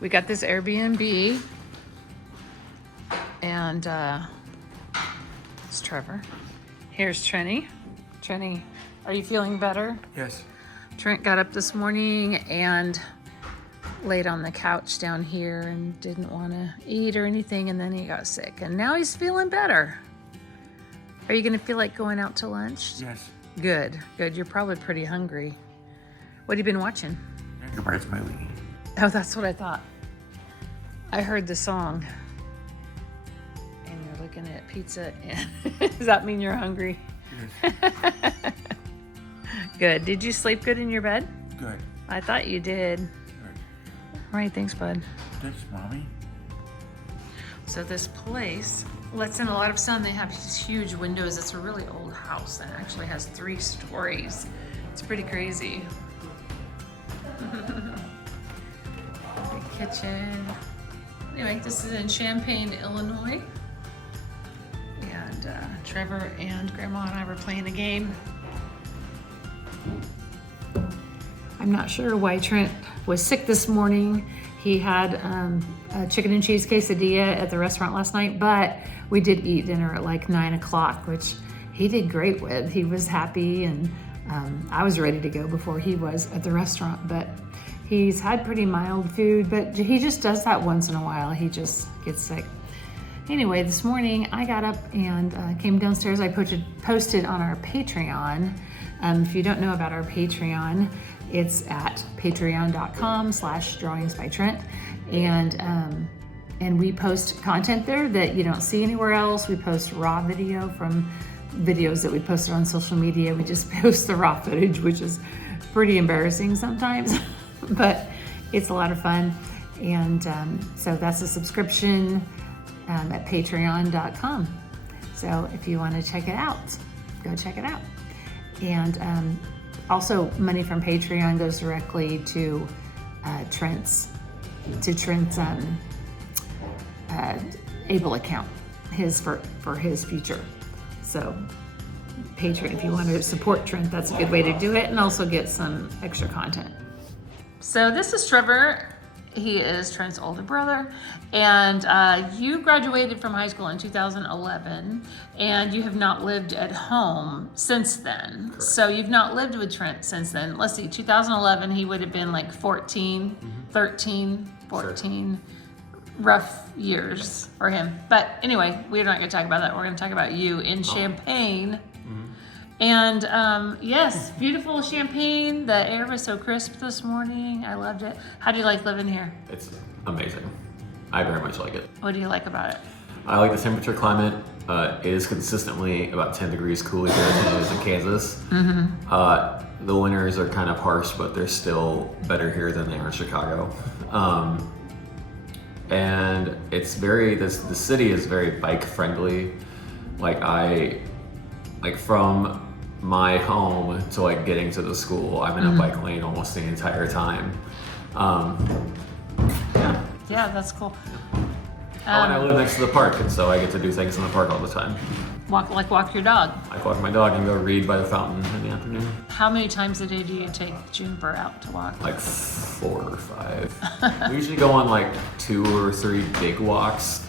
We got this Airbnb, and it's Trevor. Here's Trenny. Trenny, are you feeling better? Yes. Trent got up this morning and laid on the couch down here and didn't want to eat or anything, and then he got sick, and now he's feeling better. Are you going to feel like going out to lunch? Yes. Good. You're probably pretty hungry. What have you been watching? Where's my movie? Oh, that's what I thought. I heard the song. And you're looking at pizza. And does that mean you're hungry? Yes. Good. Did you sleep good in your bed? Good. I thought you did. Good. All right, thanks, bud. Thanks, Mommy. So this place lets in a lot of sun. They have these huge windows. It's a really old house that actually has 3 stories. It's pretty crazy. Big kitchen. Anyway, this is in Champaign, Illinois. And Trevor and Grandma and I were playing a game. I'm not sure why Trent was sick this morning. He had a chicken and cheese quesadilla at the restaurant last night, but we did eat dinner at like 9 o'clock, which he did great with. He was happy, and I was ready to go before he was at the restaurant, but he's had pretty mild food, but he just does that once in a while. He just gets sick. Anyway, this morning I got up and came downstairs. I posted on our Patreon. If you don't know about our Patreon, it's at patreon.com/drawingsbytrent. And we post content there that you don't see anywhere else. We post raw video from videos that we posted on social media. We just post the raw footage, which is pretty embarrassing sometimes, but it's a lot of fun. And so that's a subscription at patreon.com. So if you want to check it out, go check it out. And also money from Patreon goes directly to Trent's Able account, for his future. So Patreon, if you want to support Trent, that's a good way to do it, and also get some extra content. So this is Trevor. He is Trent's older brother, and you graduated from high school in 2011, and you have not lived at home since then. Correct. So you've not lived with Trent since then. Let's see, 2011, he would have been like 14, 13, 14. Sure. Rough years for him. But anyway, we're not going to talk about that. We're going to talk about you in Champaign. And yes, beautiful Champaign. The air was so crisp this morning. I loved it. How do you like living here? It's amazing. I very much like it. What do you like about it? I like the temperature climate. It is consistently about 10 degrees cooler here than it is in Kansas. The winters are kind of harsh, but they're still better here than they are in Chicago. And it's the city is very bike friendly. From my home to like getting to the school, I'm in a bike lane almost the entire time. Yeah, that's cool. And I live next to the park, and so I get to do things in the park all the time. Walk your dog. I walk my dog and go read by the fountain in the afternoon. How many times a day do you take Juniper out to walk? Like 4 or 5. We usually go on like 2 or 3 big walks.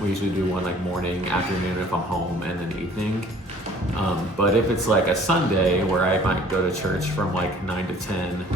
We usually do one like morning, afternoon if I'm home, and then evening. But if it's like a Sunday where I might go to church from like 9 to 10,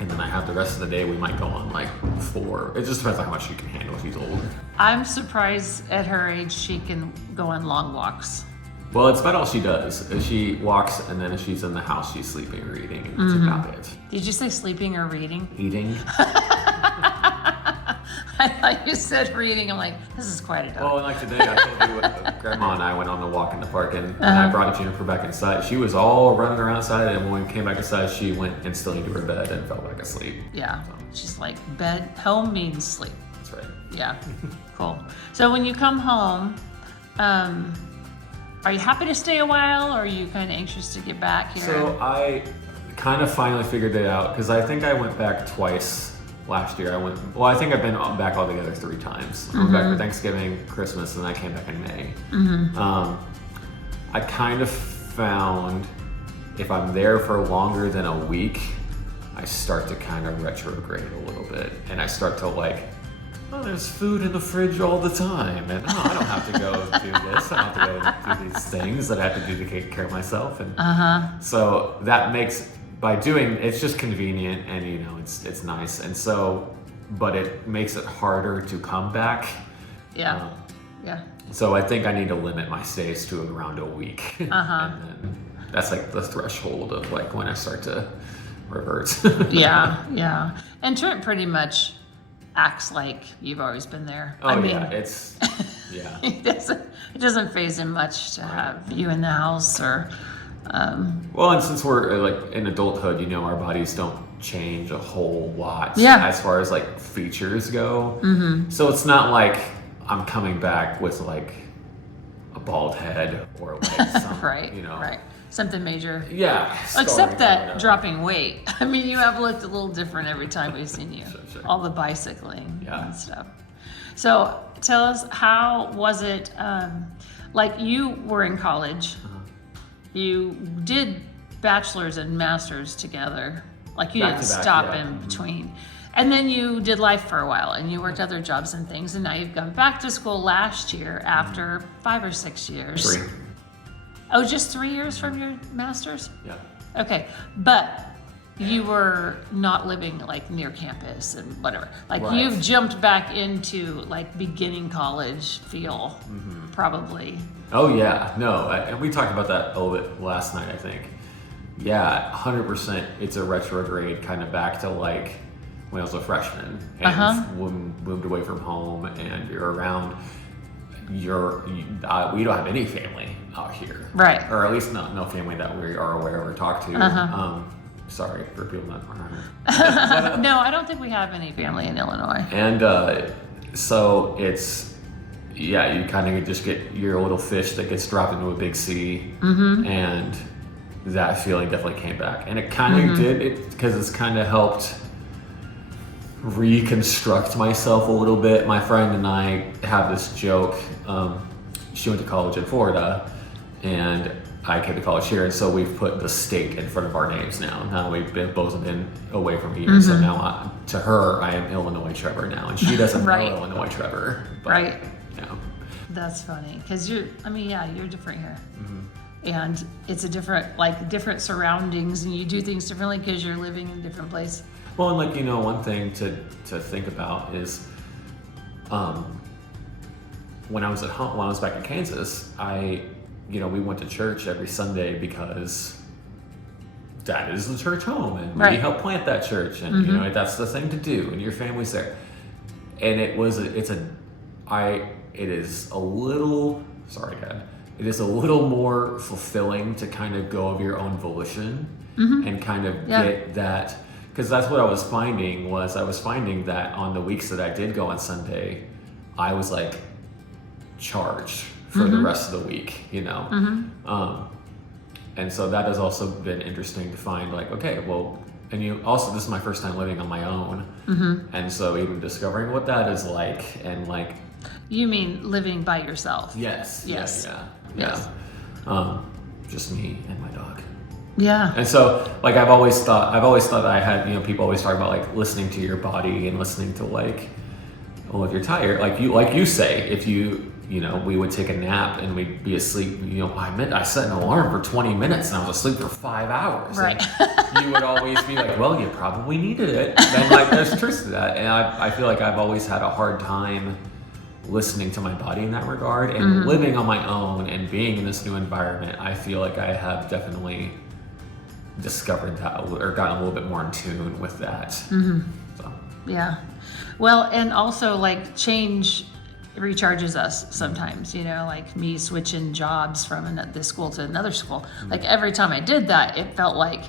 and then I have the rest of the day, we might go on like 4. It just depends on how much she can handle. She's old. I'm surprised at her age she can go on long walks. Well, it's about all she does. She walks, and then if she's in the house, she's sleeping or eating, and that's about it. Did you say sleeping or reading? Eating. I thought you said reading. I'm like, this is quite a dog. Well, and like today, I told you, Grandma and I went on the walk in the park, and I brought Jennifer back inside. She was all running around outside, and when we came back inside, she went instantly to her bed and fell back asleep. Yeah, she's like, home means sleep. That's right. Yeah, cool. So when you come home, are you happy to stay a while, or are you kind of anxious to get back here? So I kind of finally figured it out, because I think I went back twice last year. I think I've been back altogether 3 times. I went back for Thanksgiving, Christmas, and I came back in May. I kind of found if I'm there for longer than a week, I start to kind of retrograde a little bit, and I start to like oh, there's food in the fridge all the time, and I don't have to go do this. I don't have to go do these things that I have to do to take care of myself. And so that makes, by doing, it's just convenient, and it's nice, and so, but it makes it harder to come back. Yeah. So I think I need to limit my stays to around a week, and then that's like the threshold of like when I start to revert. Yeah. And Trent pretty much acts like you've always been there. Oh, I mean, it's it doesn't faze him much to have you in the house or. Well, and since we're like in adulthood, our bodies don't change a whole lot as far as like features go. So it's not like I'm coming back with like a bald head or like some, right. Something major. Yeah. Except that dropping weight. I mean, you have looked a little different every time we've seen you. Sure. All the bicycling and stuff. So tell us, how was it, like you were in college, you did bachelor's and master's together. Like you didn't stop in between. And then you did life for a while and you worked other jobs and things. And now you've gone back to school last year after 5 or 6 years. 3. Oh, just 3 years from your master's? Yeah. Okay. But you were not living like near campus and whatever. Like you've jumped back into like beginning college feel, probably. Oh yeah, no, and we talked about that a little bit last night, I think. Yeah, 100%. It's a retrograde kind of back to like when I was a freshman and moved away from home, and you're around. We don't have any family out here, right? Or at least no family that we are aware of or talk to. Sorry for people that aren't. No, I don't think we have any family in Illinois. And so it's, you kind of just get your little fish that gets dropped into a big sea, and that feeling definitely came back. And it kind of did, because it's kind of helped reconstruct myself a little bit. My friend and I have this joke. She went to college in Florida, and I came to college here, and so we've put the state in front of our names now. Now we've both been away from here, so now to her, I am Illinois Trevor now, and she doesn't know Illinois Trevor. But, right. That's funny, because you're different here. And it's a different surroundings, and you do things differently because you're living in a different place. Well, and one thing to think about is, when I was at home, when I was back in Kansas, we went to church every Sunday because that is the church home, and we helped plant that church, and that's the thing to do, and your family's there. And it is a little more fulfilling to kind of go of your own volition and kind of get that, because that's what I was finding that on the weeks that I did go on Sunday, I was like charged for the rest of the week, and so that has also been interesting to find, like, okay, well, and this is my first time living on my own, and so even discovering what that is like, and like, you mean living by yourself? Yes. Yes. Just me and my dog. Yeah. And so, like, I've always thought I had, people always talk about like listening to your body and listening to like, well, if you're tired, like you say, if we would take a nap and we'd be asleep. I set an alarm for 20 minutes and I was asleep for 5 hours. Right. And you would always be like, well, you probably needed it. And like, there's truth to that. And I feel like I've always had a hard time listening to my body in that regard, and living on my own and being in this new environment. I feel like I have definitely discovered that, or gotten a little bit more in tune with that. So. Yeah. Well, and also like change recharges us sometimes, like me switching jobs from this school to another school. Like every time I did that, it felt like,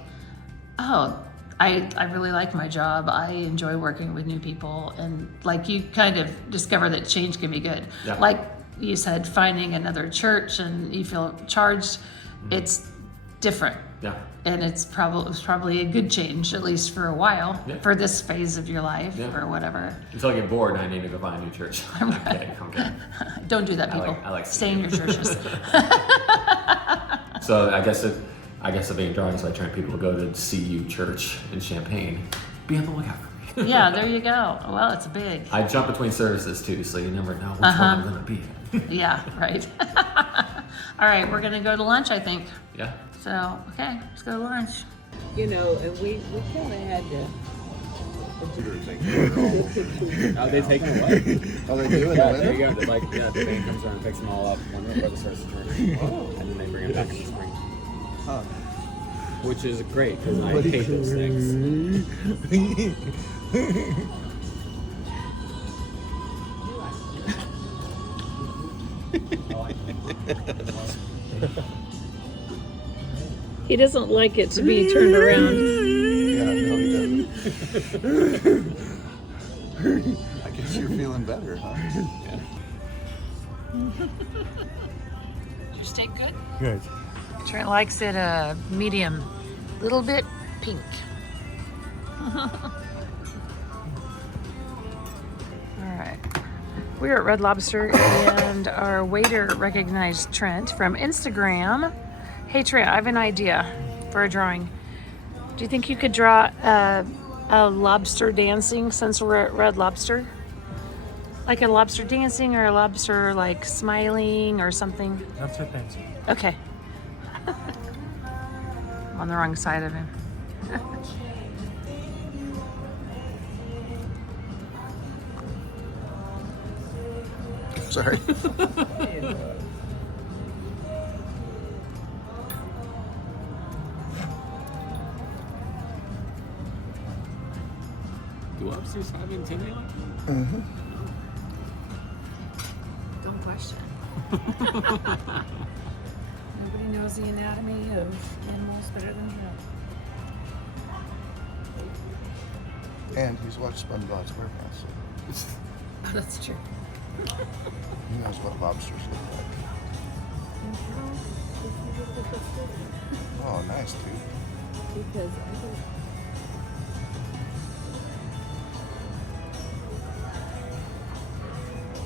oh, I really like my job. I enjoy working with new people. And like you kind of discover that change can be good. Yeah. Like you said, finding another church and you feel charged, it's different. Yeah. And it was probably a good change, at least for a while, for this phase of your life or whatever. Until I get bored and I need to go find a new church. I'm kidding. Don't do that, people. I like stay in your churches. So I guess the main drawing is I try people to go to CU Church in Champaign. Be on the lookout for me. Yeah, there you go. Well, it's big. I jump between services too, so you never know which one I'm gonna be. Yeah, right. All right, we're gonna go to lunch, I think. Yeah. So, okay, let's go to lunch. You know, and we kind of had to. Oh, they take them away? Oh, they do it? Yeah, there you go. Like, yeah, the band comes around and picks them all up when the weather starts to turn. Oh. And then they bring them back in the spring. Huh. Which is great, because I hate those things. He doesn't like it to be turned around. Yeah, no, he doesn't. I guess you're feeling better, huh? Yeah. Did your steak good? Good. Trent likes it medium, little bit pink. All right. We're at Red Lobster and our waiter recognized Trent from Instagram. Hey Trent, I have an idea for a drawing. Do you think you could draw a lobster dancing since we're at Red Lobster? Like a lobster dancing or a lobster like smiling or something? Lobster dancing. Okay. I'm on the wrong side of him. Sorry. Do lobsters have antennae? Mm-hmm. Don't question. Nobody knows the anatomy of animals better than you. And he's watched SpongeBob SquarePants, so Oh, that's true. he knows what lobsters look like. Oh, nice, dude. Because I think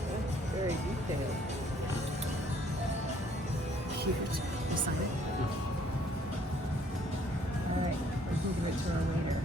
that's very detailed. Cute. You sign it? All right. I'm moving it to our waiter.